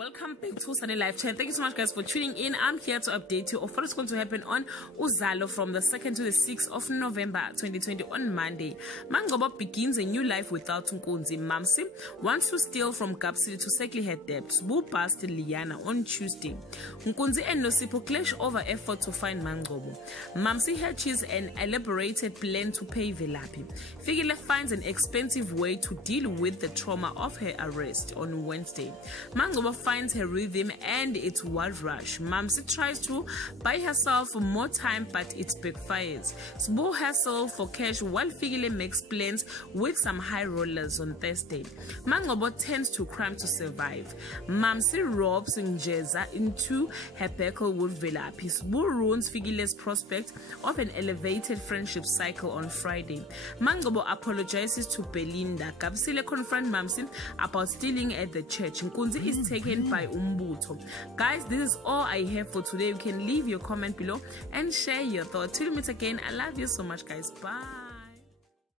Welcome back to Sunday Live Chat. Thank you so much, guys, for tuning in. I'm here to update you of what is going to happen on Uzalo from the 2nd to the 6th of November 2020 on Monday. Mangcobo begins a new life without Nkunzi. Mamsi wants to steal from Kapsili to settle her debts. Boo passed Liana on Tuesday. Nkunzi and Nosipho clash over effort to find Mangcobo. Mamsi hatches an elaborated plan to pay Velaphi. Fikile finds an expensive way to deal with the trauma of her arrest on Wednesday. Mangcobo finds her rhythm and it's wild rush. Mamsi tries to buy herself more time, but it backfires. Sbo hustle for cash while Fikile makes plans with some high rollers on Thursday. Mangcobo turns to crime to survive. Mamsi robs Njeza into her battle with Velaphi. Sbo ruins Fikile's prospect of an elevated friendship cycle on Friday. Mangcobo apologizes to Belinda. Kapsile confronts Mamsi about stealing at the church. Nkunzi is taken by Umbutho. Guys, this is all I have for today. You can leave your comment below and share your thoughts. Till we meet again, I love you so much, guys. Bye.